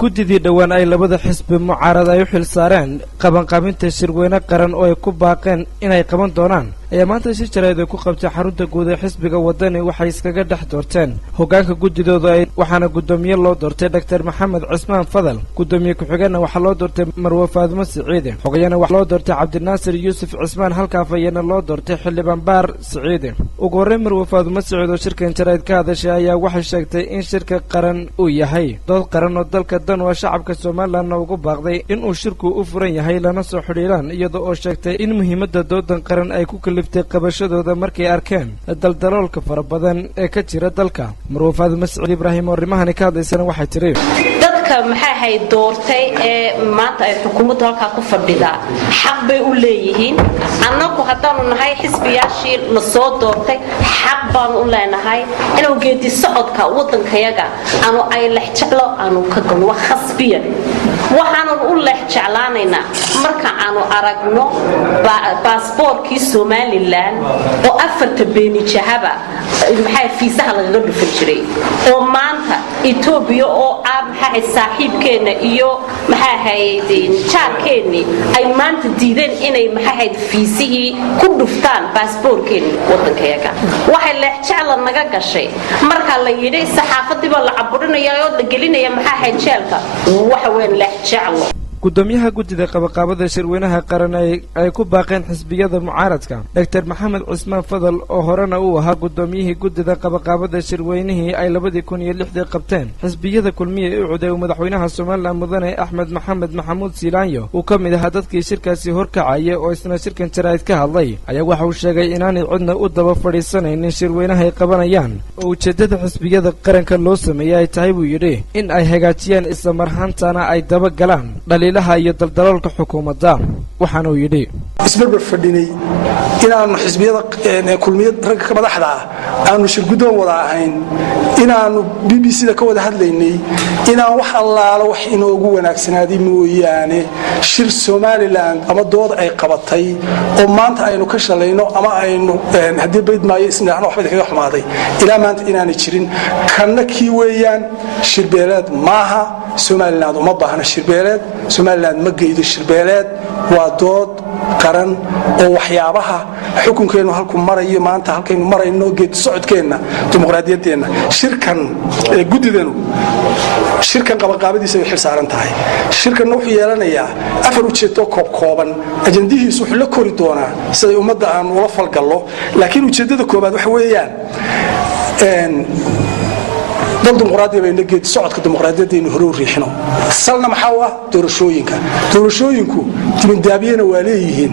gudidii dhawaan ay labada xisbi mucaarad ay u xil saareen qabanqaabinta shirweyne qaran oo ay ku baaqeen inay qaban doonaan ayaa maanta si jarayd ay ku qabtay xarunta guud ee xisbiga wadani waxay iskaga dhex doorteen hoggaanka gudidooda waxaana guddoomiye loo doortay Dr. Maxamed Cismaan Fadal guddoomiye ku-xigeenna waxaa loo doortay Marwe Faadimo Siciide xogayana waxaa loo doortay Cabdinaasir Yuusuf Cismaan halkaas ayana loo doortay Xildhibaan Baar Siciide ugu horreyn Marwe Faadimo Siciide oo shirkan jarayd ka hadashay ayaa waxay sheegtay in shirka qaran uu yahay dood qaran oo dalka dan waa shacabka Soomaaliland ugu baaqday in uu shirku u furan yahay lana soo xiriiraan iyadoo oo sheegtay in muhiimadda doodan qaran ay ku kaliftay qabashadooda markay arkeen daldaloolka fara badan ee ka jira dalka Marwe Faadimo Siciide Ibraahim oo rimahani ka hadlaysana waxay tiri maxay hay doortay ee maanta ay xukuumadda halka ku fadhidaa xaq bay u leeyihiin annagu haddaanu nahay xisbiyaashii la soo doortay xaq baan u leenahay inuu geedi socodka waddankayaga aanu ay lex jeclo aanu ka galno wax khasbiyan waxaanu u lex jeclaanaynaa marka aanu aragno baasaboorkii Somaliland oo afarta beeni jahaba maxay fiisaha laga dhufan jiray oo maanta Itoobiya oo maxay saaxiibkeena iyo maxay haydeen jaarkeeni ay maanta diideen inay maxay hayd fiisihii ku dhuftaan baasaboorkeeni waddankayaga waxay lex jecel naga gashay marka la yiri saxaafadiba la caburinayo oo la gelinaya maxay hayd jeelka waxa weyn lex jecel gudoomiyaha gudida qabaqaabada shirweynaha qaran ay ku baaqeen xisbiyada mucaaradka Dr. Maxamed Cismaan Fadal oo horena uu ahaa gudoomiyihii gudida qabaqaabada shirweynihii ay 2006 qabteen xisbiyada kulmiye ee u coday madaxweynaha Soomaaliland mudane Axmed Maxamed Maxamuud Siilaanyo uu ka mid ahaa dadkii shirkaasi horkacay oo isna shirkan jarayd ka hadlay ayaa waxa uu sheegay inaanay cidna u daba fadhiisanaynin shirweynaha ay qabanayaan oo ujeedada xisbiyada qaranka loo sameeyay ay tahay buu yiri in ay hagaajiyaan isla marhaantana ay daba galaan iyo daldaloolka xukuumadda waxaana uu yidhi isbarbar fadhinay inaanu xisbiyada kulmiyad rag ka madaxda aanu shir gudoon wada ahayn inaanu BBC-da ka wada hadlaynay inaan wax allaala wax inoogu wanaagsanaadii mooyaane shir Somaliland ama dood ay qabatay oo maanta aynu ka shalayno ama aynu hadii bayd maayo isnaacno waxba kaga xumaaday ilaa maanta inaanay jirin kanna kii weeyaan shirbeeleed maaha Somaliland uma baahna shirbeeleed Somaliland ma geeyo shirbeeleed waa dood qaran oo waxyaabaha xukunkeenu halku marayo maanta halkaynu marayno geed socodkeena dimuqraadiyadeena shirkan gudidanu shirkan qabaqaabadiisa ay xil saaran tahay shirkan wuxuu yeelanayaa afar ujeedo kooban ajandihiisu wuxuu la kori doonaa sida ummadda aan ula falgallo laakiin ujeedada koobaad waxa weeyaan dal dimuqraadiya bayna geed socodka dimuqraadiyadeenu hore u riixino salna maxaa ah doorashooyinku dibindaabiyana waa leeyihiin